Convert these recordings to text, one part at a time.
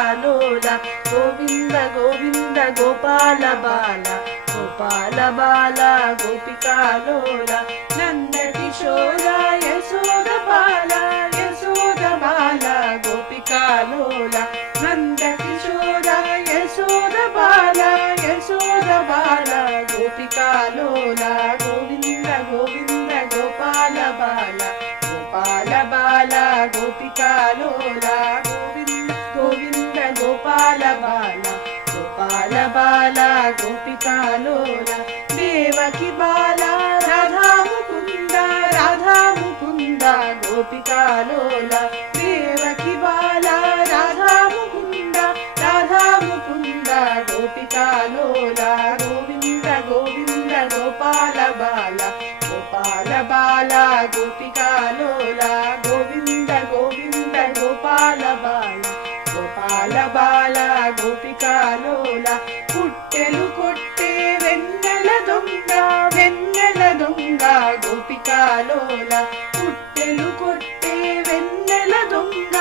గోపికాలోల గోవింద గోవింద గోపాల బాల గోపాల బాల గోపికాలోల నంద కిశోర యశోద బాల యశోద బాల గోపికాలోల నంద కిశోర యశోద బాల యశోద బాల గోపికాలోల గోవింద గోవింద గోపాల బాల గోపాల బాల గోపికాలోల గోవింద గోవింద గోపాల బాల గోపాల బాల గోపికాలోల దేవకి బాల రాధా ముకుంద గోపికాలోల దేవకి బాల రాధా ముకుంద గోపికాలోల గోవింద గోవింద గోపాల బాల గోపాల బాల గోపికాలోల గోవింద గోవింద గోపాల బాల గోపాల బాల గోపికాలోల పుట్టెలు కొట్టే వెన్నెల దొంగ గోపికాలోల పుట్టెలు కొట్టే వెన్నెల దొంగ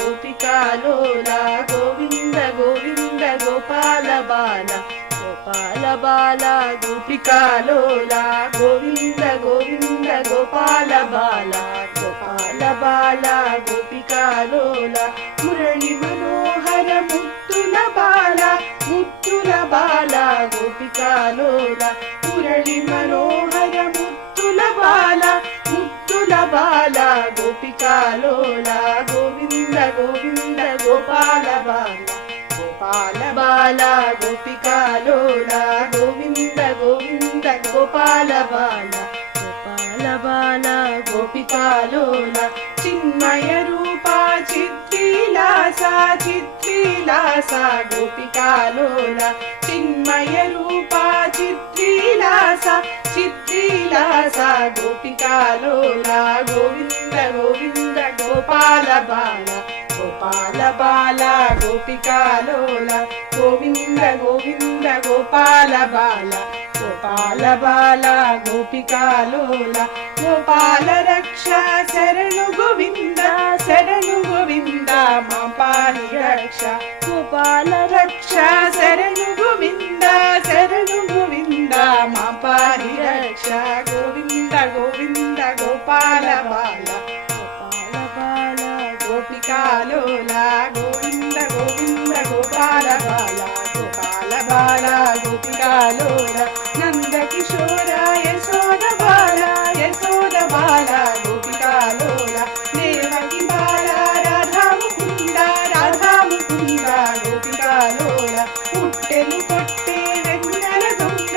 గోపికాలోల గోవింద గోవింద గోపాల బాల గోపాల బాల గోపికాలోల గోవింద గోవింద గోపాల బాల గోపాల బాల గోపికాలోల మురళి మనోహర ముత్తుల బాల గోపికాలోల మురళి మనోహర ముత్తుల బాల గోపికాలోల గోవింద గోవింద గోపాల బాల గోపాల బాల గోపికాలోల గోవింద గోవింద గోపాల బాల గోపాల బాల గోపికాలోల చిన్మయ రూప చిత్రీలాస గోపికాలోల చిన్మయ రూప చిత్రీలాస గోపికాలోల గోవింద గోవింద గోపాల బాల గోపికాలోల గోవింద గోవింద గోపాల బాల గోపికాలోల గోపాల రక్ష శరణు గోవింద మా పాలి రక్ష గోపాల రక్ష శరణు గోవింద మా పాలి రక్ష గోవింద గోవింద గోపాల బాల గోపికాలోల గోవింద గోవింద గోపాల బాల గోపికాలోల నంద కిశోర యశోద బాల గోపికాలోల దేవకి బాల రాధా ముకుంద గోపికాలోల పుట్టెలు కొట్టే వెన్నెల దొంగ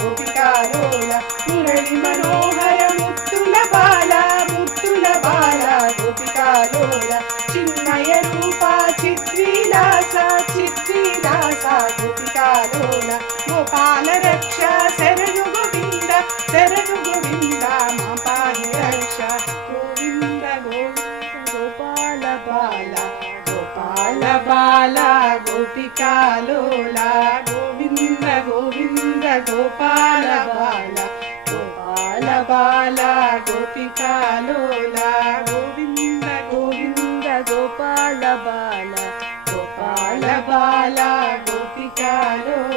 గోపికాలోల మురళి మనోహర ముత్తుల బాల గోపికాలోల చిన్మయ రూప చిత్రీలాస గోపికాలోల గోపాల రక్ష శరణు గోవింద మా పాలి రక్ష గోవింద గోవింద గోపాల బాల గోపికాలోల గోవింద గోవింద గోపాల బాల గోపికాలోల గోవింద గోవింద గోపాల బాల గోపికాలోల